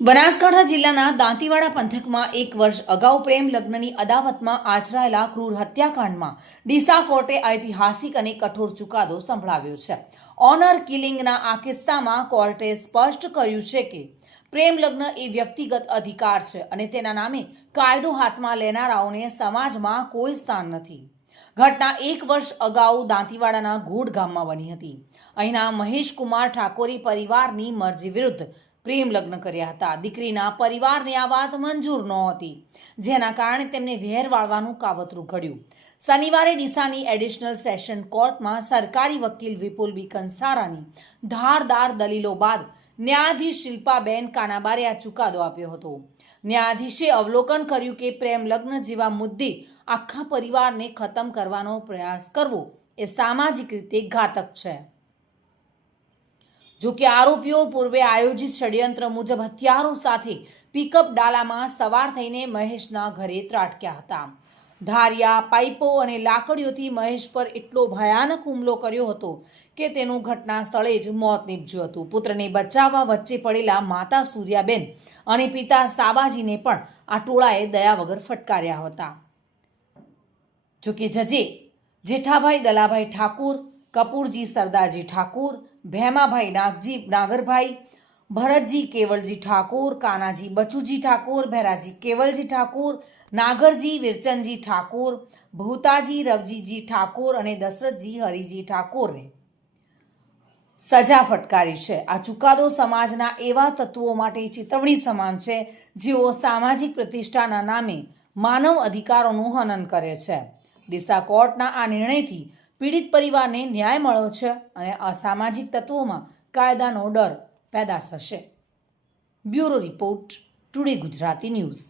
બનાસકાંઠા જિલ્લાના દાંતીવાડા પંથકમાં એક વર્ષ અગાઉ પ્રેમ લગ્નની અદાવતમાં આચરાયેલા ક્રૂર હત્યાકાંડમાં ડીસા કોર્ટે ઐતિહાસિક અને કઠોર ચુકાદો સંભળાવ્યો છે. ઓનર કિલિંગના આ કિસ્સામાં કોર્ટે સ્પષ્ટ કર્યું છે કે પ્રેમ લગ્ન એ વ્યક્તિગત અધિકાર છે અને તેના નામે કાયદો હાથમાં લેનારાઓને સમાજમાં કોઈ સ્થાન નથી. ઘટના એક વર્ષ અગાઉ દાંતીવાડાના ગોઢ ગામમાં બની હતી. અહીંના મહેશ કુમાર ઠાકોરી પરિવારની મરજી વિરુદ્ધ પ્રેમ લગ્ન કર્યા હતા. દીકરીના પરિવારને આ વાત મંજૂર નહોતી. જેના કારણે તેમને વેર વાળવાનું કાવતરું ઘડ્યું. શનિવારે ડીસાની એડિશનલ સેશન કોર્ટમાં સરકારી વકીલ વિપુલ બી કંસારાની ધારદાર દલીલો બાદ ન્યાયાધીશ શિલ્પાબેન કાનાબારે આ ચુકાદો આપ્યો હતો. ન્યાયાધીશે અવલોકન કર્યું કે પ્રેમ લગ્ન જેવા મુદ્દે આખા પરિવારને ખતમ કરવાનો પ્રયાસ કરવો એ સામાજિક રીતે ઘાતક છે. જો કે આરોપીઓ પૂર્વે આયોજિત ષડયંત્ર મુજબ હથિયારો સાથે પિકઅપ ડાલામાં સવાર થઈને મહેશના ઘરે ત્રાટક્યા હતા. ધારિયા, પાઇપો અને લાકડીઓથી મહેશ પર એટલો ભયાનક હુમલો કર્યો હતો કે તેનું ઘટના સ્થળે જ મોત નીપજ્યું હતું. પુત્રને બચાવવા વચ્ચે પડેલા માતા સૂર્યાબેન અને પિતા સાબાજીને પણ આ ટોળાએ દયા વગર ફટકાર્યા હતા. જોકે જજે જેઠાભાઈ દલાભાઈ ઠાકુર કપૂરજી, સરદારજી ઠાકુર, ભેમાભાઈ નાગજી, નાગરભાઈ, ભરતજી, કેવલજી ઠાકુર, કાનાજી બચુજી ઠાકુર, ભેરાજી કેવલજી ઠાકુર, નાગરજી વિરચંદજી ઠાકુર, ભૂતાજી, રવજીજી ઠાકોર અને દશરથજી, હરિજી ઠાકોરને. સજા ફટકારી છે. આ ચુકાદો સમાજના એવા તત્વો માટે ચેતવણી સમાન છે, જેઓ સામાજિક પ્રતિષ્ઠાના નામે માનવ અધિકારોનું હનન કરે છે. ડીસા કોર્ટના આ નિર્ણયથી પીડિત પરિવારને ન્યાય મળ્યો છે અને અસામાજિક તત્વોમાં કાયદાનો ડર પેદા થશે. Bureau report, today Gujarati news.